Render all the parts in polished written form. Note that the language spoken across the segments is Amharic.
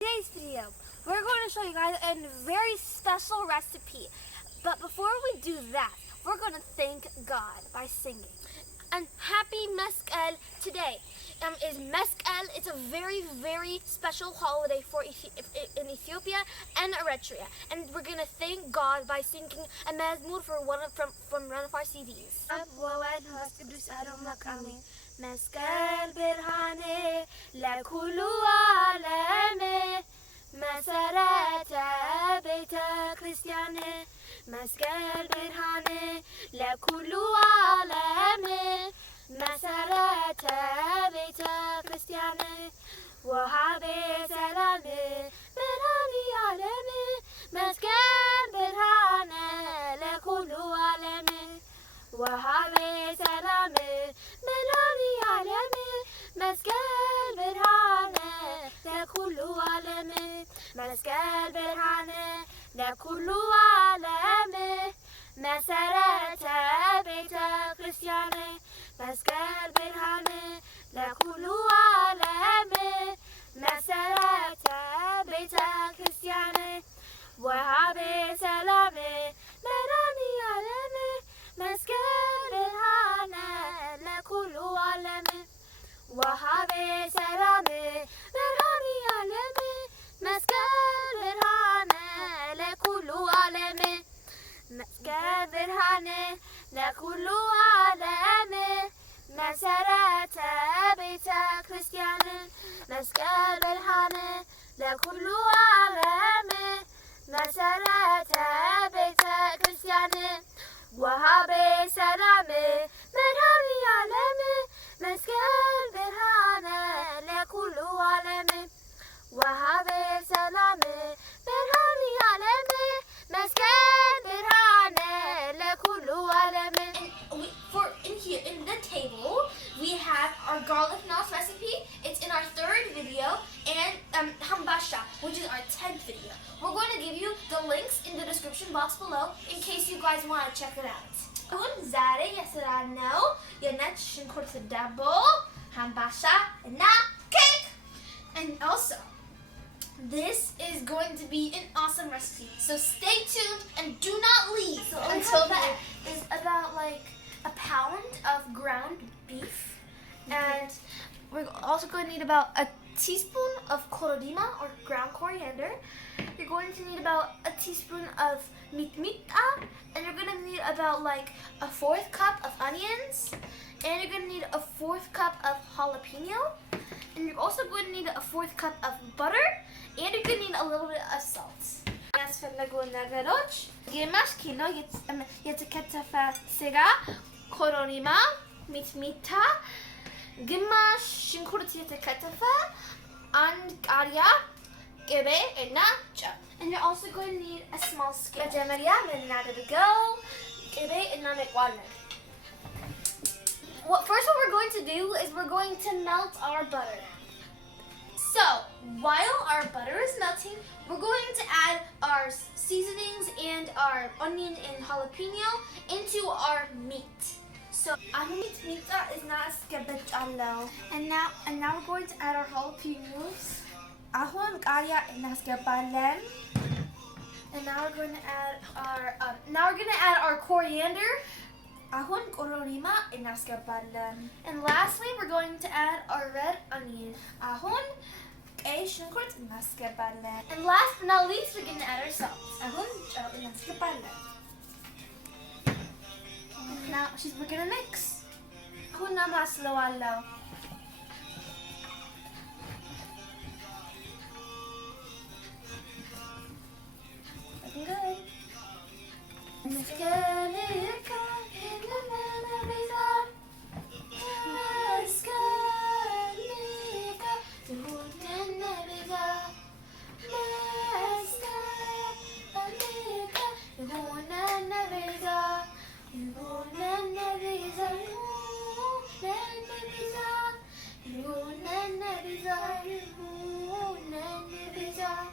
Today's video, we're going to show you guys a very special recipe. But before we do that, we're going to thank God by singing. And happy Meskel today. Is Meskel. It's a very, very special holiday for in Ethiopia and Eritrea. And we're going to thank God by singing a mezmur from one of our CDs. مسكال برهانه لكل عالمه مسارات بيت كريستيانه مسكال برهانه لكل عالمه مسارات بيت كريستيانه وهابي سلامه برهاني عالمه مسكال برهانه لكل عالمه وهابي سلامه ملاني عالمي مسكال برهانه لكل عالمي مسكال برهانه لكل عالمي مسارات بيت كريستياني مسكال برهانه لكل عالمي مسارات بيت كريستياني وهابي سلامي ملاني عالمي مسكال برهانه لكل عالمي وهابي سلامي برهاني عالمي مسكال برهانه لكل عالمي مسكال برهانه لكل عالمي مسارات بيت كريستياني مسكال برهانه لكل عالمي مسارات بيت كريستياني وهابي سلامي برهاني عالمي مسكال برهانه لكل عالمي وهابي سلامي برهاني عالمي مسكال برهانه لكل عالمي. For in the table we have our garlic knots recipe. It's in our third video, and hambasha, which is our 10th video. We're going to give you the links in the description box below in case you guys want to check it out. ዛሬ የሰራነው የነጭ ሽንኩርት ዳቦ hambasha and cake. And also, this is going to be an awesome recipe. So stay tuned and do not leave until the end. Is about like a pound of ground beef, and we're also going to need about a teaspoon of Corodima or ground coriander. You're going to need about a teaspoon of Meetmita, and you're going to need about like a 4th cup of onions, and you're going to need a 4th cup of jalapeno, and you're also going to need a 4th cup of butter, and you're going to need a little bit of salt. ያስፈለጉ ነገሮች ግማሽ ኪሎ የተከተፈ ስጋ ኮሮሪማ ሚትሚታ ግማሽ ሽንኩርት የተከተፈ አንድ ቃሪያ ቅቤ እና ጨው. And you're also going to need a small scale. መጀመሪያ የምናደርገው ቅቤ እናነቋለን. First what we're going to do is we're going to melt our butter. So, while our butter is melting, we're going to add our seasonings and our onion and jalapeno into our meat. So, our meat is not skebech allow. And now we're going to add our jalapenos. Ahon ቃሪያ እናስገባለን. And now we're going to add our coriander. Ahon corodima እናስገባለን. And lastly, we're going to add our red onion. Ahon ቀይ ሽንኩርት እናስገባለን. And last but not least, we're going to add our salt. አሁን ጨው እናስገባለን. Now we're going to mix. አሁን እናማስለዋለሁ. Looking good. Meskelika inana bizar. Meskelika tuhunana bizar. Meskelika tuhunana bizar. Tuhunana bizar. Tuhunana bizar. Tuhunana bizar. Tuhunana bizar.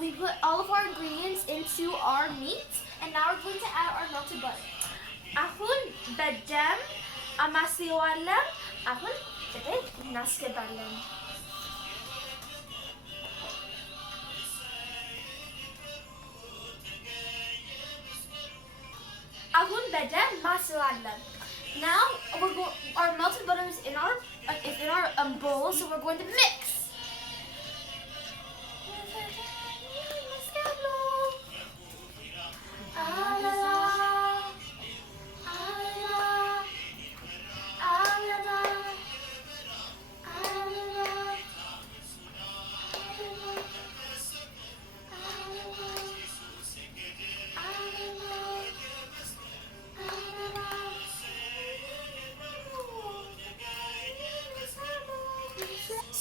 We put all of our ingredients into our meat, and now we're going to add our melted butter. አሁን በደንብ አማስለዋለን። አሁን ቅቤ እናስገባለን። አሁን በደንብ ማስላለን. Now our melted butter is in our bowl, so we're going to mix.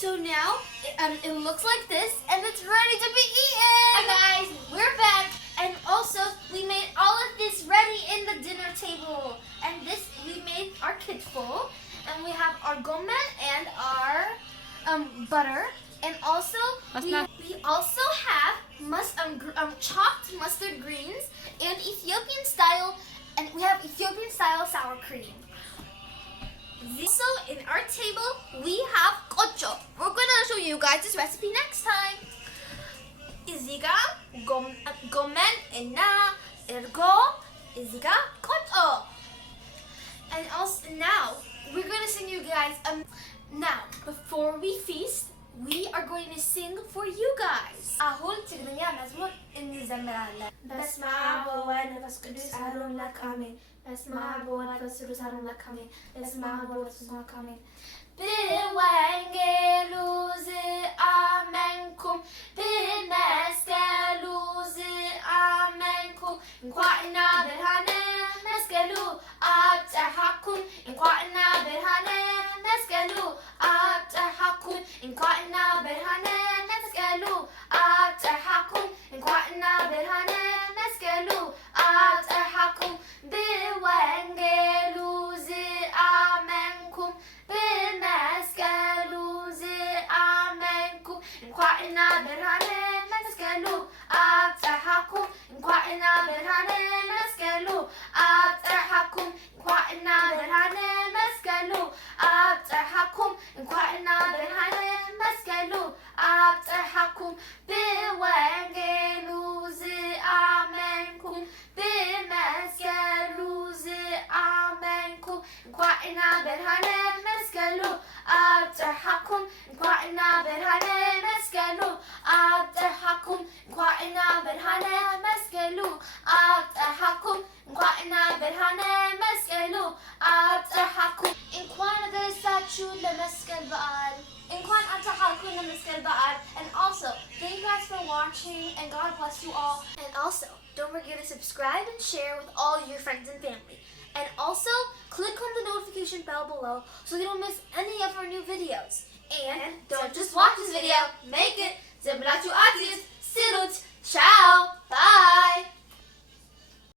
So now it looks like this, and it's ready to be eaten. Hi guys, we're back, and also we made all of this ready in the dinner table. And this we made our Kitfo, and we have our gomen and our butter, and also we also have chopped mustard greens and Ethiopian style, and we have Ethiopian style sour cream. Also, in our table, we have kocho. We're going to show you guys this recipe next time. Iziga gomen ena ergo iziga kocho. And also now, we're going to sing you guys. Now, before we feast, we are going to sing for you guys. አሁን ትግርኛ መዝሙር እንዘምራለን። በስመ አብ ወወልድ ወመንፈስ ቅዱስ አሐዱ አምላክ አሜን። በስመ አብ ወወልድ ወመንፈስ ቅዱስ አሐዱ አምላክ አሜን። በስመ አብ ወወልድ ወመንፈስ ቅዱስ አሜን። ብወንጌሉ ዝአመንኩም ብመስቀሉ ዝአመንኩም እንኳዕና ብርሃነ መስቀሉ አብጽሐኩም እንኳዕና ብርሃነ መስቀሉ አብጽሐኩም እንኳዕና ብርሃነ መስቀሉ አብጽሐኩም እንኳዕና ብርሃነ መስቀሉ አብጽሐኩም ብወንጌሉ ዝአመንኩም ብመስቀሉ ዝአመንኩም እንኳዕና ብርሃነ መስቀሉ አብጽሐኩም እንኳዕና ብርሃነ መስቀሉ አብጽሐኩም እንኳዕና ብርሃነ መስቀሉ አብጽሐኩም እንኳዕና ብርሃነ መስቀሉ አብጽሐኩም ብወንጌሉ ዝአመንኩም ብመስቀሉ ዝአመንኩም እንኳዕና ብርሃነ መስቀሉ አብጽሐኩም እንኳዕና ብርሃነ መስቀሉ አብጽሐኩም እንኳዕና ብርሃነ መስቀሉ አብጽሐኩም እንኳዕና ብርሃነ መስቀሉ አብጽሐኩም እንኳን አደረሳችሁ ለመስቀል በዓል እንኳን አደረሳችሁ ለመስቀል በዓል. And also, thank you guys for watching, and God bless you all. And also, don't forget to subscribe and share with all your friends and family. And also, click on the notification bell below so you don't miss any of our new videos. And don't just watch this video, make it. Ciao. Bye.